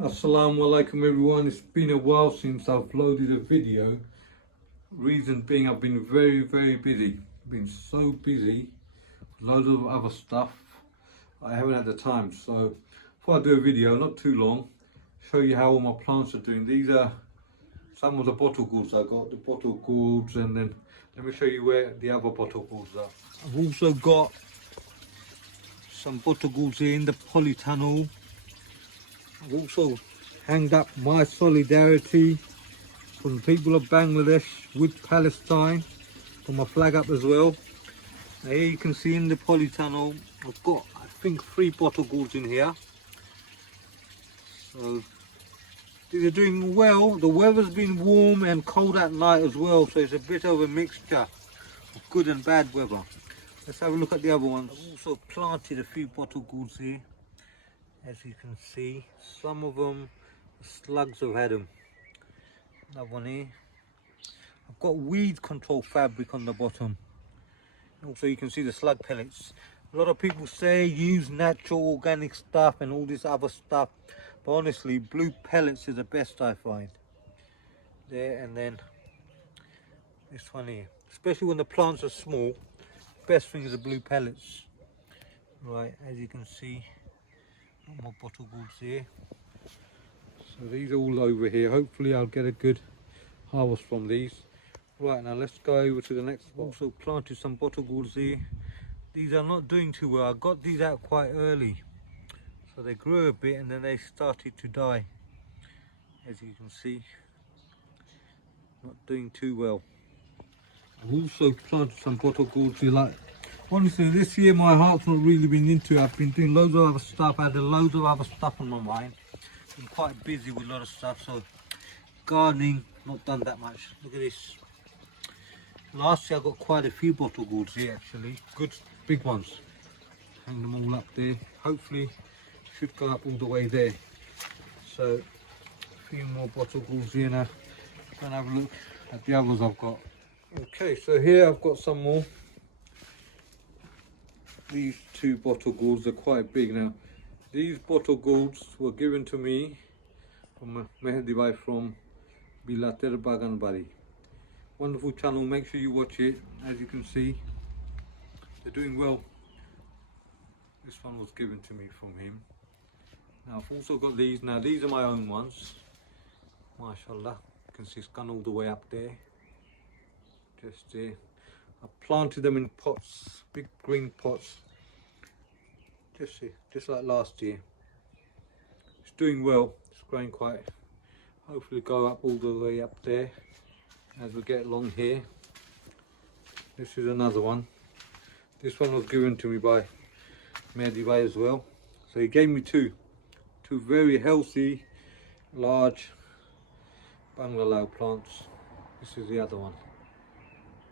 Assalamu alaikum everyone. It's been a while since I've loaded a video. Reason being I've been very busy. Been so busy. Loads of other stuff. I haven't had the time. So before I do a video, not too long, show you how all my plants are doing. These are some of the bottle gourds I got. The bottle gourds, and then let me show you where the other bottle gourds are. I've also got some bottle gourds here in the polytunnel. I've also hanged up my solidarity from the people of Bangladesh with Palestine, for my flag up as well. Now here you can see in the polytunnel, I've got I think 3 bottle gourds in here. So these are doing well. The weather's been warm and cold at night as well, so it's a bit of a mixture of good and bad weather. Let's have a look at the other ones. I've also planted a few bottle gourds here. As you can see, some of them, the slugs have had them. Another one here. I've got weed control fabric on the bottom. Also you can see the slug pellets. A lot of people say use natural organic stuff and all this other stuff, but honestly blue pellets is the best I find. There, and then this one here. Especially when the plants are small, best thing is the blue pellets. Right, as you can see, more bottle gourds here. So these are all over here. Hopefully I'll get a good harvest from these. Right, now let's go over to the next spot. Also planted some bottle gourds here. These are not doing too well. I got these out quite early, so they grew a bit and then they started to die. As you can see, not doing too well. I've also planted some bottle gourds here. Like, honestly, this year my heart's not really been into it. I've been doing loads of other stuff. I had loads of other stuff on my mind. Been quite busy with a lot of stuff, so gardening, not done that much. Look at this. Last year I got quite a few bottle gourds here actually. Good big ones. Hang them all up there. Hopefully should go up all the way there. So a few more bottle gourds here now. And have a look at the others I've got. Okay, so here I've got some more. These 2 bottle gourds are quite big now. These bottle gourds were given to me from Mehdi Bhai from BAGAN Bari. Wonderful channel, make sure you watch it. As you can see, they're doing well. This one was given to me from him. Now I've also got these. Now these are my own ones. MashaAllah, you can see it's gone all the way up there. Just there. I planted them in pots, big green pots, just like last year. It's doing well, it's growing quite, hopefully go up all the way up there as we get along here. This is another one. This one was given to me by Mehdi Bhai as well. So he gave me two very healthy, large bungalow plants. This is the other one.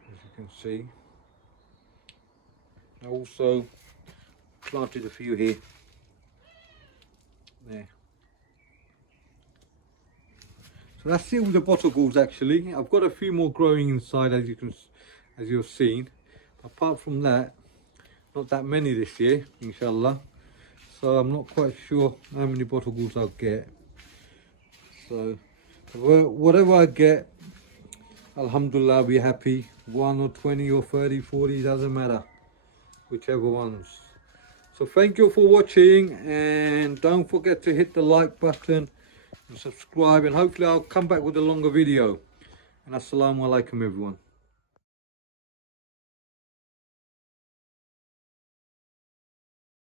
As you can see, I also planted a few here. There. So that's it with the bottle gourds actually. I've got a few more growing inside as you've seen. Apart from that, not that many this year, inshallah. So I'm not quite sure how many bottle gourds I'll get. So whatever I get, alhamdulillah, I'll be happy. 1 or 20 or 30, 40, doesn't matter, whichever ones. So thank you for watching, and don't forget to hit the like button and subscribe, and hopefully I'll come back with a longer video. And assalamu alaikum everyone.